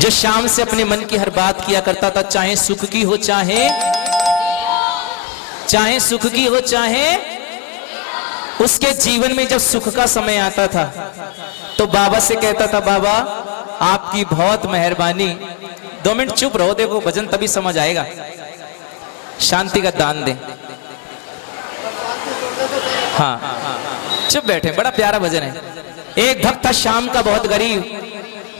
जो शाम से अपने मन की हर बात किया करता था, चाहे सुख की हो चाहे सुख की हो चाहे, उसके जीवन में जब सुख का समय आता था तो बाबा से कहता था, बाबा आपकी बहुत मेहरबानी। 2 मिनट चुप रहो, देखो भजन तभी समझ आएगा। शांति का दान दें। हाँ चुप बैठे, बड़ा प्यारा भजन है। एक भक्त था शाम का, बहुत गरीब,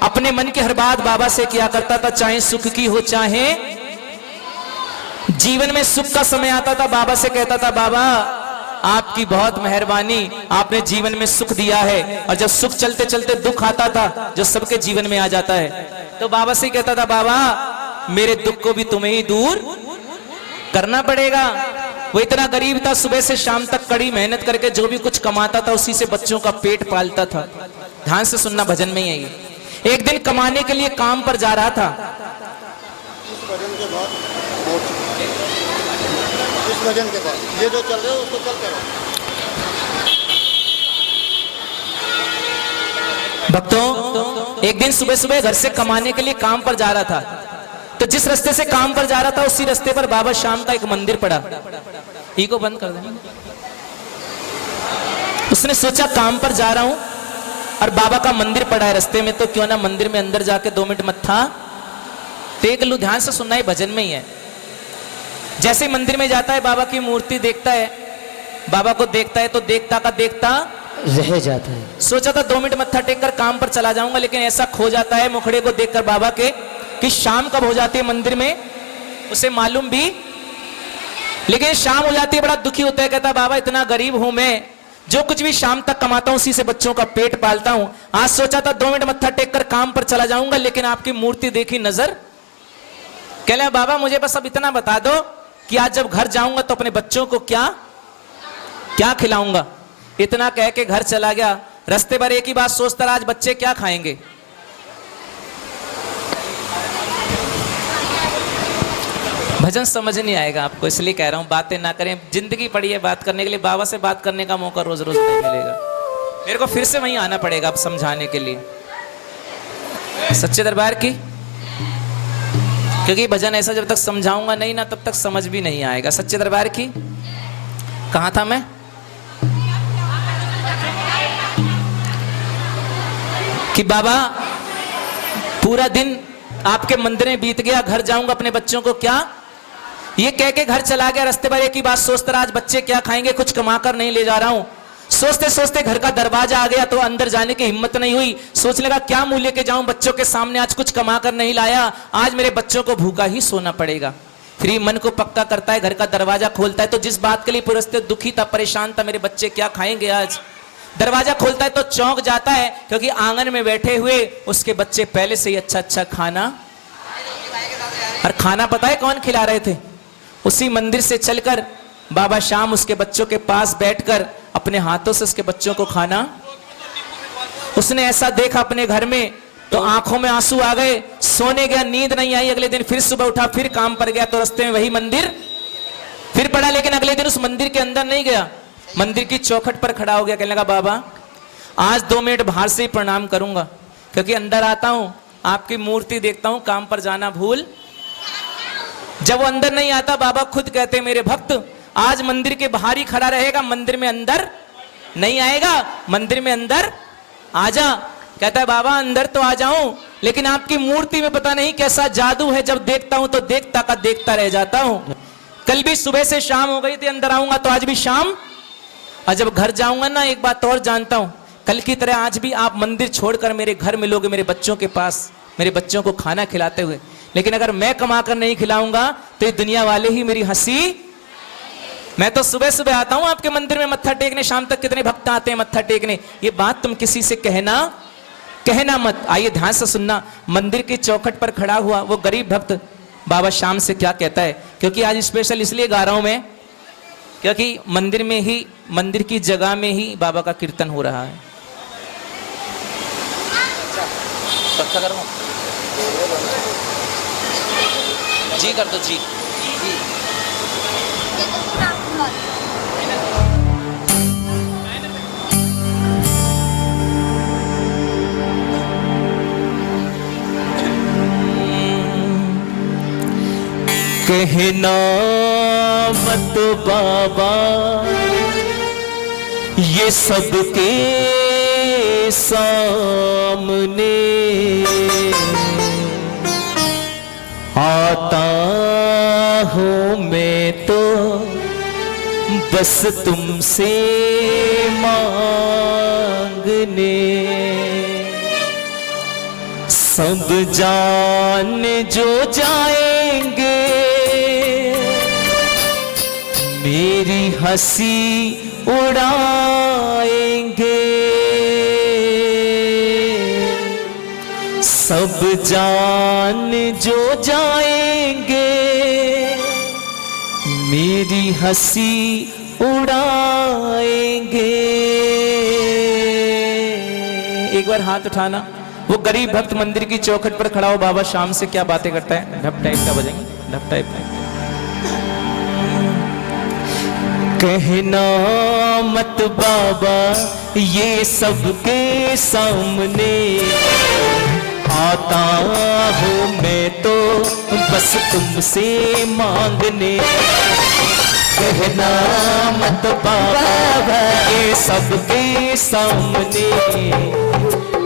अपने मन की हर बात बाबा से किया करता था, चाहे सुख की हो चाहे। जीवन में सुख का समय आता था, बाबा से कहता था, बाबा आपकी बहुत मेहरबानी, आपने जीवन में सुख दिया है। और जब सुख चलते चलते दुख आता था, जो सबके जीवन में आ जाता है, तो बाबा से कहता था, बाबा मेरे दुख को भी तुम्हें ही दूर करना पड़ेगा। वो इतना गरीब था, सुबह से शाम तक कड़ी मेहनत करके जो भी कुछ कमाता था, उसी से बच्चों का पेट पालता था। ध्यान से सुनना, भजन में ही है ये। एक दिन कमाने के लिए काम पर जा रहा था। इस भजन के बाद ये जो चल रहा है उसको चलते रहो। भक्तों, एक दिन सुबह सुबह घर से कमाने के लिए काम पर जा रहा था, तो जिस रास्ते से काम पर जा रहा था, उसी रास्ते पर बाबा श्याम का एक मंदिर पड़ा। ई को बंद कर देना। उसने सोचा काम पर जा रहा हूं और बाबा का मंदिर पड़ा है रास्ते में, तो क्यों ना मंदिर में अंदर जाके 2 मिनट मत्था टेक लूं। ध्यान से सुनना, है भजन में ही है। जैसे ही मंदिर में जाता है, बाबा की मूर्ति देखता है, बाबा को देखता है तो देखता का देखता रह जाता है। सोचा था 2 मिनट मत्था टेक कर काम पर चला जाऊंगा, लेकिन ऐसा खो जाता है मुखड़े को देखकर बाबा के कि शाम कब हो जाती है मंदिर में उसे मालूम भी। लेकिन शाम हो जाती है, बड़ा दुखी होता है, कहता बाबा इतना गरीब हूं मैं, जो कुछ भी शाम तक कमाता हूं उसी से बच्चों का पेट पालता हूं। आज सोचा था 2 मिनट मत्था टेक कर काम पर चला जाऊंगा, लेकिन आपकी मूर्ति देखी नजर। कह रहे बाबा मुझे बस अब इतना बता दो कि आज जब घर जाऊंगा तो अपने बच्चों को क्या क्या खिलाऊंगा। इतना कह के घर चला गया। रास्ते पर एक ही बात सोचता रहा, आज बच्चे क्या खाएंगे। भजन समझ नहीं आएगा आपको, इसलिए कह रहा हूं बातें ना करें। जिंदगी पड़ी है बात करने के लिए, बाबा से बात करने का मौका रोज रोज नहीं मिलेगा। मेरे को फिर से वहीं आना पड़ेगा अब समझाने के लिए सच्चे दरबार की, क्योंकि भजन ऐसा जब तक समझाऊंगा नहीं ना, तब तक समझ भी नहीं आएगा। सच्चे दरबार की, कहां था मैं? कि बाबा पूरा दिन आपके मंदिर में बीत गया, घर जाऊंगा अपने बच्चों को क्या, ये कह के घर चला गया। रास्ते पर एक ही बात सोचता रहा, आज बच्चे क्या खाएंगे, कुछ कमाकर नहीं ले जा रहा हूं। सोचते सोचते घर का दरवाजा आ गया, तो अंदर जाने की हिम्मत नहीं हुई। सोचने लगा क्या मुंह लेके जाऊं बच्चों के सामने, आज कुछ कमा कर नहीं लाया, आज मेरे बच्चों को भूखा ही सोना पड़ेगा। फिर मन को पक्का करता है, घर का दरवाजा खोलता है, तो जिस बात के लिए पूरे रास्ते दुखी था, परेशान था, मेरे बच्चे क्या खाएंगे आज। दरवाजा खोलता है तो चौंक जाता है, क्योंकि आंगन में बैठे हुए उसके बच्चे पहले से ही अच्छा अच्छा खाना, और खाना पता है कौन खिला रहे थे? उसी मंदिर से चलकर बाबा श्याम उसके बच्चों के पास बैठकर अपने हाथों से उसके बच्चों को खाना। उसने ऐसा देखा अपने घर में तो आंखों में आंसू आ गए, सोने गया, नींद नहीं आई। अगले दिन फिर सुबह उठा, फिर काम पर गया, तो रास्ते में वही मंदिर फिर पड़ा, लेकिन अगले दिन उस मंदिर के अंदर नहीं गया, मंदिर की चौखट पर खड़ा हो गया। कहने लगा बाबा आज 2 मिनट बाहर से ही प्रणाम करूंगा, क्योंकि अंदर आता हूं आपकी मूर्ति देखता हूं, काम पर जाना भूल। जब वो अंदर नहीं आता, बाबा खुद कहते मेरे भक्त आज मंदिर के बाहर ही खड़ा रहेगा, मंदिर में अंदर नहीं आएगा, मंदिर में अंदर आ जा। कहता है बाबा अंदर तो आ जाऊं, लेकिन आपकी मूर्ति में पता नहीं कैसा जादू है, जब देखता हूं तो देखता का देखता रह जाता हूं। कल भी सुबह से शाम हो गई थी, अंदर आऊंगा तो आज भी शाम, और जब घर जाऊंगा ना, एक बात और जानता हूं, कल की तरह आज भी आप मंदिर छोड़कर मेरे घर मिलोगे, मेरे बच्चों के पास, मेरे बच्चों को खाना खिलाते हुए। लेकिन अगर मैं कमाकर नहीं खिलाऊंगा तो ये दुनिया वाले ही मेरी हंसी। मैं तो सुबह सुबह आता हूं आपके मंदिर में मत्था टेकने, शाम तक कितने भक्त आते हैं मत्था टेकने। ये बात तुम किसी से कहना मत। आइए ध्यान से सुनना, मंदिर की चौखट पर खड़ा हुआ वो गरीब भक्त बाबा श्याम से क्या कहता है, क्योंकि आज स्पेशल इसलिए गा रहा हूं मैं, क्योंकि मंदिर में ही, मंदिर की जगह में ही बाबा का कीर्तन हो रहा है। जी कर दो जी। कहना मत बाबा ये सबके सामने, आता हूँ मैं तो बस तुमसे मांगने। सब जान जो जाएंगे मेरी हंसी उड़ाएंगे। सब जान जो जाएंगे मेरी हंसी उड़ाएंगे। एक बार हाथ उठाना। वो गरीब भक्त मंदिर की चौखट पर खड़ा हो, बाबा शाम से क्या बातें करता है, ढप टाइप का बजेंगे, ढप टाइप का। कहना मत बाबा ये सबके सामने, आता हूँ मैं तो बस तुमसे मांगने। कहना मत बाबा ये सबके सामने,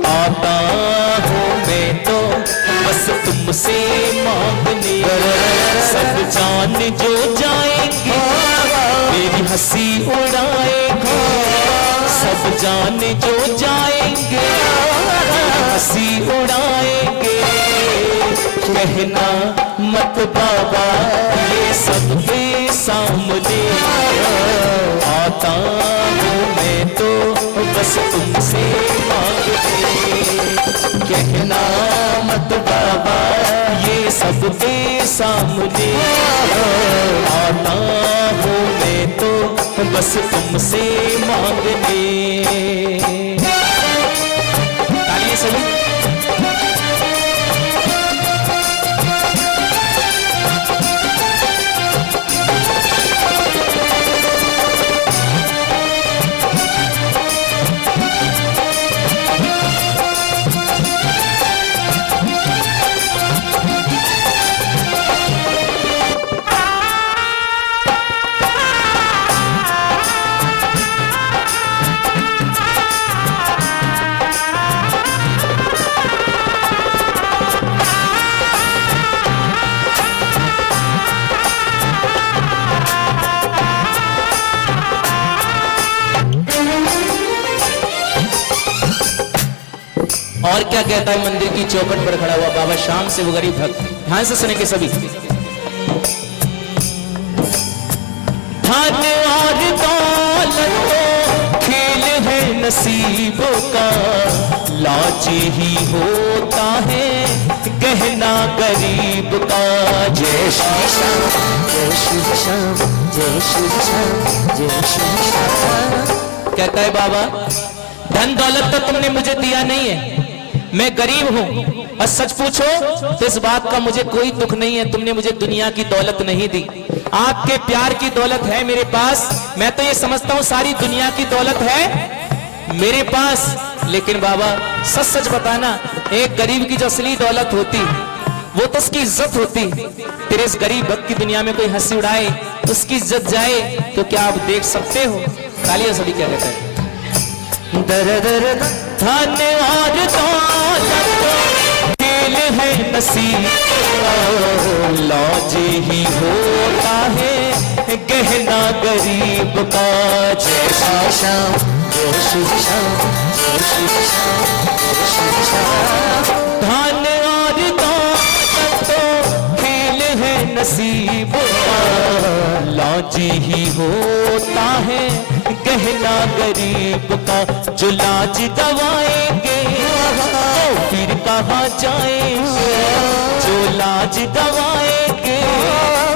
आता हूँ मैं तो बस तुमसे मांगने। सब जान जो जाएंगे मेरी हंसी उड़ाएंगे। सब जान जो जाएंगे मेरी हंसी उड़ाएंगे। कहना मत बाबा ये सबके सामने, आता हूँ मैं तो बस तुमसे मांगने। कहना मत बाबा ये सबके सामने, आता हूँ मैं तो बस तुमसे मांगने। तालियां सभी। और क्या कहता है मंदिर की चौखट पर खड़ा हुआ बाबा शाम से वो गरीब भक्त। ध्यान से सुनेंगे सभी। धन और दौलत तो खेल है नसीबों का, लाज ही होता है गहना गरीब का। जय श्री श्याम जय श्री श्याम जय श्री श्याम जय श्री श्याम। कहता है बाबा धन दौलत तो तुमने मुझे दिया नहीं है, मैं गरीब हूं, और सच पूछो तो इस बात का मुझे कोई दुख नहीं है, तुमने मुझे दुनिया की दौलत नहीं दी, आपके प्यार की दौलत है मेरे पास। मैं तो ये समझता हूं सारी दुनिया की दौलत है मेरे पास। लेकिन बाबा सच सच बताना, एक गरीब की जो असली दौलत होती वो तो उसकी इज्जत होती। तेरे इस गरीब भक्त की दुनिया में कोई हंसी उड़ाए, उसकी इज्जत जाए, तो क्या आप देख सकते हो? तालियां सभी क्या कहते हैं। दर दर धन और दौलत खेल है नसीब, लौज ही होता है गहना गरीब का। जय श्री श्याम जय श्री श्याम जय श्री श्याम जय श्री श्याम। धन और दौलत तो खेल है नसीब का, लौज ही होता है गहना गरीब का। जो लाज गवाएंगे तो फिर कहाँ जाएंगे, जो लाज गवाएंगे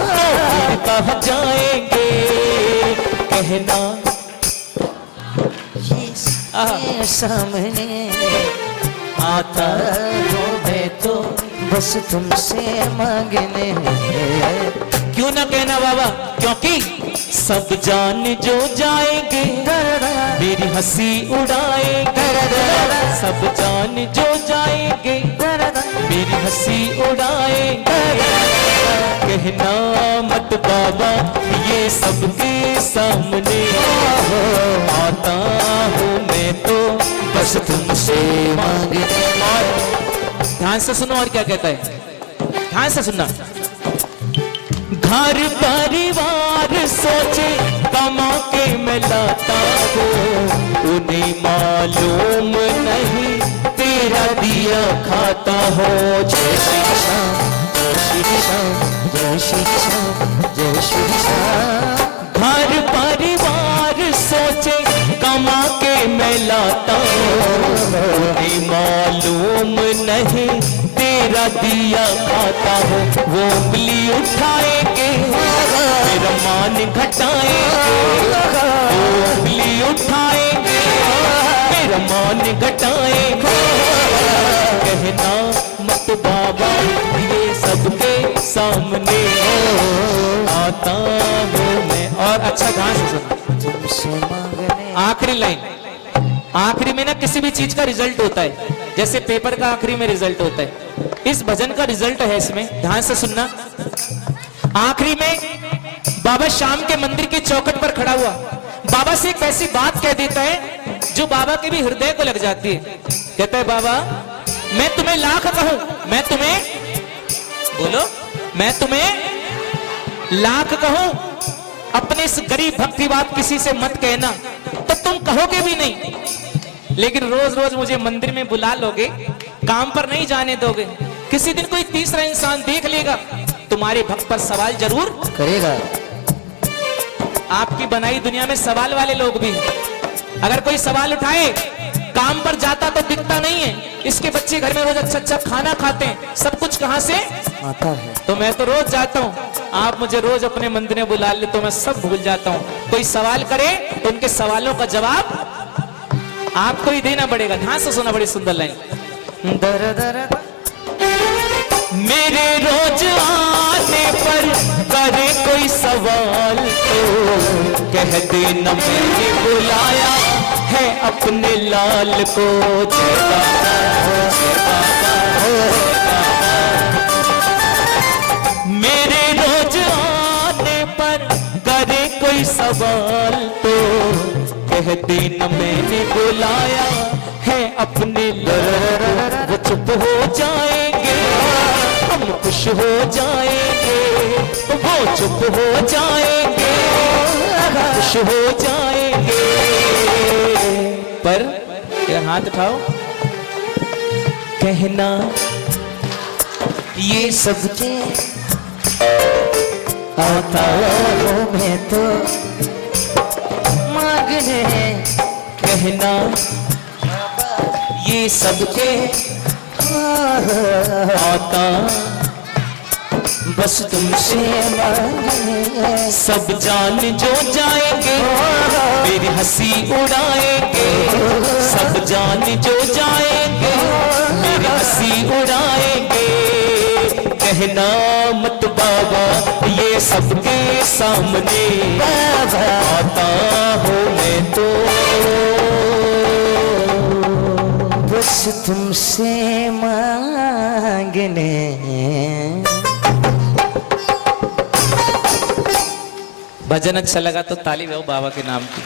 तो फिर कहाँ जाएंगे। कहना ये सामने, आता हूँ मैं तो बस तुमसे मांगने। क्यों ना कहना बाबा, क्योंकि सब जान जो जाएंगे मेरी हंसी उड़ाएंगे। सब जान जो जाएंगे मेरी हंसी उड़ाएंगे। कहना मत बाबा ये सबके सामने, आता हूँ मैं तो बस तुमसे मांगने। और ध्यान से सुनो और क्या कहता है, ध्यान से सुनना। घर परिवार सोचे कमा के मैं लाता हूँ, उन्हें मालूम नहीं तेरा दिया खाता हो। जय श्री श्याम, जय श्री श्याम, जय श्री श्याम, जय श्री श्याम। घर परिवार सोचे कमा के मैं लाता हूँ, उन्हें मालूम नहीं तेरा दिया खाता हो। वो उंगली उठाएंगे मेरा मान घटाएंगे, वो उंगली उठाएंगे मेरा मान घटाएंगे। कहना मत बाबा ये सबके सामने, आता हूँ मैं। और अच्छा ध्यान से सुनो, आखिरी लाइन, आखिरी में ना किसी भी चीज का रिजल्ट होता है, जैसे पेपर का आखिरी में रिजल्ट होता है, इस भजन का रिजल्ट है इसमें। ध्यान से सुनना। आखिरी में बाबा शाम के मंदिर के चौखट पर खड़ा हुआ बाबा से एक ऐसी बात कह देता है जो बाबा के भी हृदय को लग जाती है। कहता है बाबा मैं तुम्हें लाख कहूं, मैं तुम्हें, बोलो, मैं तुम्हें लाख कहूं, अपने इस गरीब भक्ति बात किसी से मत कहना, तो तुम कहोगे भी नहीं, लेकिन रोज रोज मुझे मंदिर में बुला लोगे, काम पर नहीं जाने दोगे, किसी दिन कोई तीसरा इंसान देख लेगा, तुम्हारे भक्त पर सवाल जरूर करेगा। आपकी बनाई दुनिया में सवाल वाले लोग भी हैं। अगर कोई सवाल उठाए, काम पर जाता तो दिखता नहीं है, इसके बच्चे घर में रोज अच्छा अच्छा खाना खाते हैं, सब कुछ कहां से आता है। तो मैं तो रोज जाता हूँ, आप मुझे रोज अपने मंदिर में बुला ले तो मैं सब भूल जाता हूँ। कोई सवाल करे तो उनके सवालों का जवाब आपको ही देना पड़ेगा। ध्यान से सुना, बड़ी सुंदर लाइन। दर दर मेरे रोज आने पर करे कोई सवाल तो कह देना मैंने बुलाया है अपने लाल को। जय बाबा हो, जय बाबा हो, जय बाबा। मेरे रोज आने पर करे कोई सवाल तो कह देना मैंने बुलाया है अपने लाल। वो चुप हो जाएंगे, हम खुश हो जाएंगे, वो चुप हो जाएंगे, खुश हो जाएंगे। पर ये हाथ उठाओ, कहना ये सबके आता हूँ मैं तो मांगने। कहना ये सबके आता बस तुमसे मांगने। सब जान जो जाएंगे मेरी हंसी उड़ाएंगे, सब जान जो जाएंगे मेरी हंसी उड़ाएंगे। कहना मत बाबा ये सबके सामने, आता हूँ मैं तो बस तुमसे मांगने। भजन अच्छा लगा तो ताली बजाओ बाबा के नाम की।